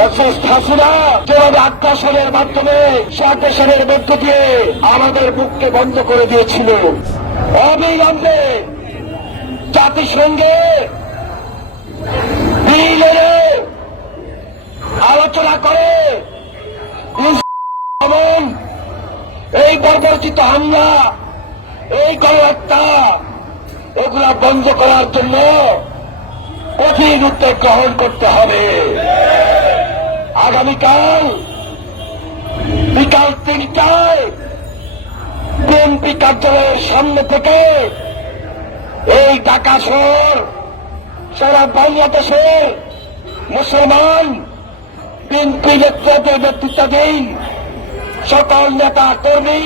Fascist Hasina যেভাবে আগ্রাসনের মাধ্যমে সন্ত্রাসনের মধ্য দিয়ে আমাদের বুককে বন্ধ করে দিয়েছিল। অবিলম্বে জাতিসংঘে আলোচনা করে এই বর্বরচিত হামলা, এই গণহত্যা, এগুলা বন্ধ করার জন্য কঠিন উদ্যোগ গ্রহণ করতে হবে। আগামীকাল, বিকাল তিনটায় বিএনপি কার্যালয়ের সামনে থেকে এই ঢাকা শহর, সারা বাংলাদেশের মুসলমান বিএনপি নেতৃত্বের নেতৃত্বাধীন সকল নেতা কর্মী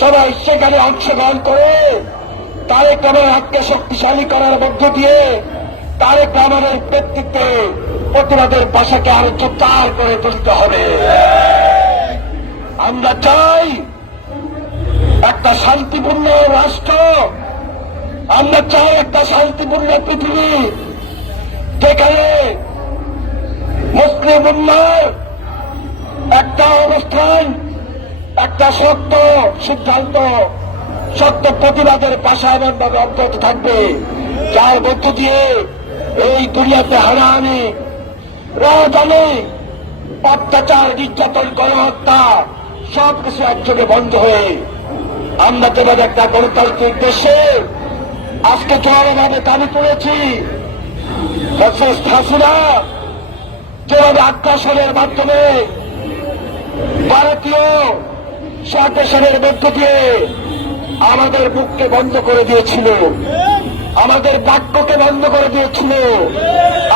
সবাই সেখানে অংশগ্রহণ করে তারেক রহমানের হাতকে শক্তিশালী করার মধ্য দিয়ে তারেক রহমানের ব্যক্তিত্বে প্রতিবাদের ভাষাকে আরও জোরদার করে তুলতে হবে। আমরা চাই একটা শান্তিপূর্ণ রাষ্ট্র। আমরা চাই একটা শান্তিপূর্ণ পৃথিবী। যেখানে মুসলিম উন্নয়ন একটা অবস্থান, একটা সত্য সিদ্ধান্ত, সত্য প্রতিবাদের পাশা এমনভাবে অব্যাহত থাকবে। যার মধ্য দিয়ে এই দুনিয়াতে হানাহানি রাজধানী, অত্যাচার, নির্যাতন, গণহত্যা সবকিছু একযোগে বন্ধ হয়ে আমরা যেভাবে একটা গণতান্ত্রিক দেশে আজকে জোরালোভাবে দাবি তুলেছি হাসিনা যেভাবে আগ্রাসনের মাধ্যমে ভারতীয় সন্ত্রাসনের মধ্য দিয়ে আমাদের বুককে বন্ধ করে দিয়েছিল। আমাদের বাক্যকে বন্ধ করে দিয়েছিল।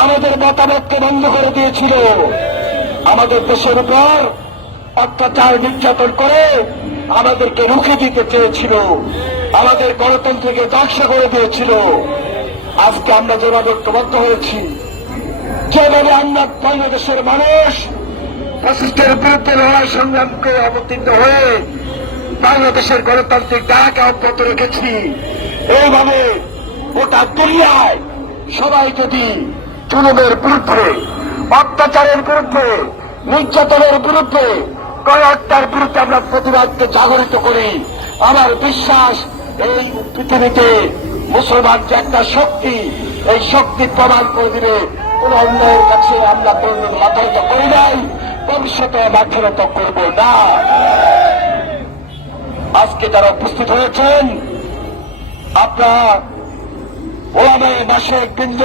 আমাদের মতামতকে বন্ধ করে দিয়েছিল। আমাদের দেশের উপর অত্যাচার নির্যাতন করে আমাদেরকে রুখে দিতে চেয়েছিল। আমাদের গণতন্ত্রকে ধ্বংস করে দিয়েছিল। আজকে আমরা যেভাবে ঐক্যবদ্ধ হয়েছি, যেভাবে আমরা বাংলাদেশের মানুষ ফ্যাসিস্টের বিরুদ্ধে লড়াই সংগ্রামকে অবতীর্ণ হয়ে বাংলাদেশের গণতান্ত্রিক ডাক অব্যাহত রেখেছি, এইভাবে গোটা দুনিয়ায় সবাই যদি জুলুমের বিরুদ্ধে, অত্যাচারের বিরুদ্ধে, নির্যাতনের বিরুদ্ধে গণহত্যার বিরুদ্ধে আমরা প্রতিবাদকে জাগরিত করি, আমার বিশ্বাস এই পৃথিবীতে মুসলমান যে একটা শক্তি, এই শক্তি প্রমাণ করে দিবে, কোন অন্যায়ের কাছে আমরা কোনদিন মাথায়িত করি নাই ভবিষ্যতে মাথায়িত করব না। আজকে যারা উপস্থিত হয়েছেন, আপনার ওলামে মাসে বৃন্দ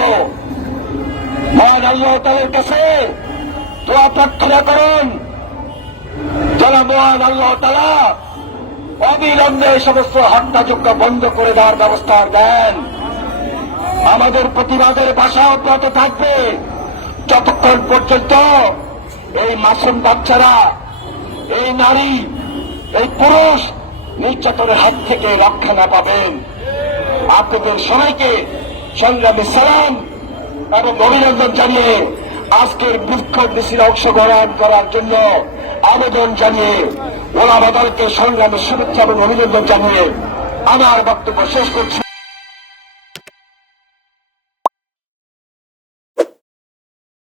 মহান আল্লাহ তাদের কাছে দোয়া প্রার্থনা করুন। যারা মহান আল্লাহ তালা অবিলম্বে সমস্ত হত্যাযোগ্য বন্ধ করে দেওয়ার ব্যবস্থা দেন। আমাদের প্রতিবাদের ভাষা অব্যাহত থাকবে। যতক্ষণ পর্যন্ত এই মাসুম বাচ্চারা, এই নারী, এই পুরুষ নির্যাতনের হাত থেকে রক্ষা না পাবেন। আপনাদের সবাইকে সংগ্রামী সালাম এবং অভিনন্দন জানিয়ে আজকের বিক্ষোভ মিছিল অংশগ্রহণ করার জন্য আবেদন জানিয়ে ওলা বাদালকে সংগ্রামের শুভেচ্ছা এবং অভিনন্দন জানিয়ে আমার বক্তব্য শেষ করছি।